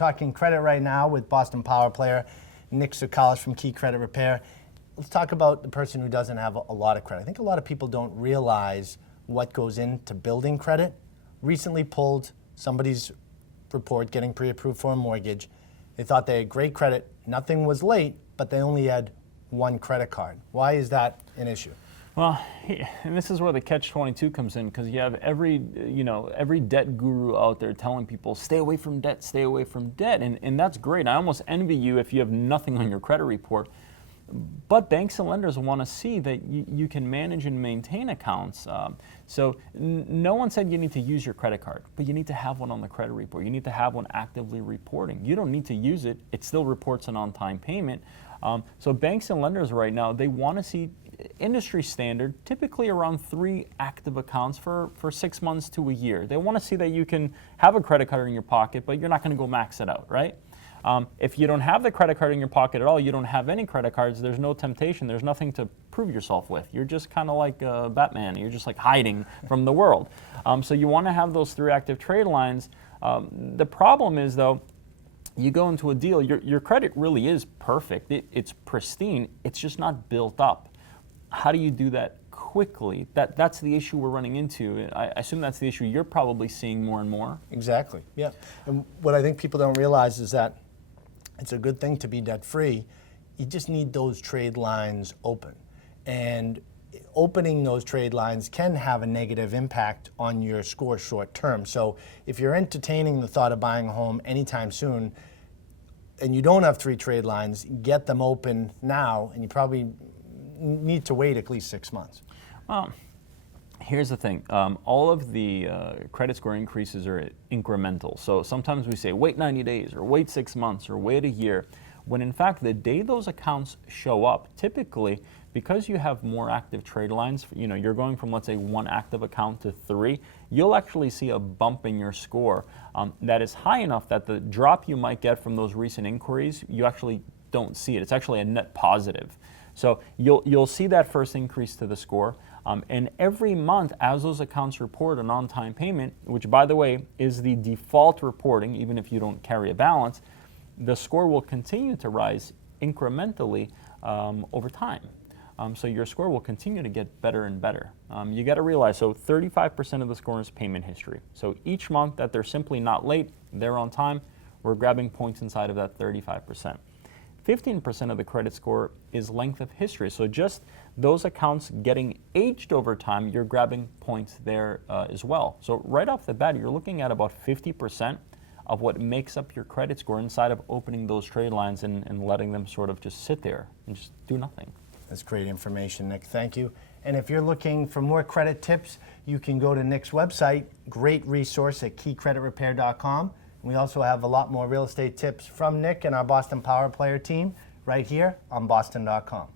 talking credit right now with Boston Power player Nick Tsoukalas from Key Credit Repair. Let's talk about the person who doesn't have a lot of credit. I think a lot of people don't realize what goes into building credit. Recently pulled somebody's report getting pre-approved for a mortgage. They thought they had great credit, nothing was late, but they only had one credit card. Why is that an issue? Well, and this is where the catch-22 comes in, because you have every debt guru out there telling people, stay away from debt, stay away from debt, and that's great. I almost envy you if you have nothing on your credit report. But banks and lenders want to see that you can manage and maintain accounts. So no one said you need to use your credit card, but you need to have one on the credit report. You need to have one actively reporting. You don't need to use it. It still reports an on-time payment. So banks and lenders right now, they want to see industry standard, typically around 3 active accounts for 6 months to a year. They want to see that you can have a credit card in your pocket, but you're not going to go max it out, right? If you don't have the credit card in your pocket at all, you don't have any credit cards, there's no temptation, there's nothing to prove yourself with. You're just kind of like Batman, you're just like hiding from the world. So you want to have those 3 active trade lines. The problem is though, you go into a deal, your credit really is perfect, it's pristine, it's just not built up. How do you do that quickly? That's the issue we're running into. I assume that's the issue you're probably seeing more and more. Exactly, yeah. And what I think people don't realize is that it's a good thing to be debt-free. You just need those trade lines open. And opening those trade lines can have a negative impact on your score short term. So if you're entertaining the thought of buying a home anytime soon and you don't have 3 trade lines, get them open now, and you probably need to wait at least 6 months. Well, here's the thing. All of the credit score increases are incremental. So sometimes we say wait 90 days or wait 6 months or wait a year, when in fact the day those accounts show up, typically because you have more active trade lines, you're going from, let's say, 1 active account to 3, you'll actually see a bump in your score that is high enough that the drop you might get from those recent inquiries, you actually don't see it. It's actually a net positive. So you'll see that first increase to the score, and every month as those accounts report an on-time payment, which by the way is the default reporting even if you don't carry a balance, the score will continue to rise incrementally over time. So your score will continue to get better and better. You got to realize, so 35% of the score is payment history. So each month that they're simply not late, they're on time, we're grabbing points inside of that 35%. 15% of the credit score is length of history. So just those accounts getting aged over time, you're grabbing points there as well. So right off the bat, you're looking at about 50% of what makes up your credit score inside of opening those trade lines and letting them sort of just sit there and just do nothing. That's great information, Nick. Thank you. And if you're looking for more credit tips, you can go to Nick's website, great resource at keycreditrepair.com. We also have a lot more real estate tips from Nick and our Boston Power Player team right here on Boston.com.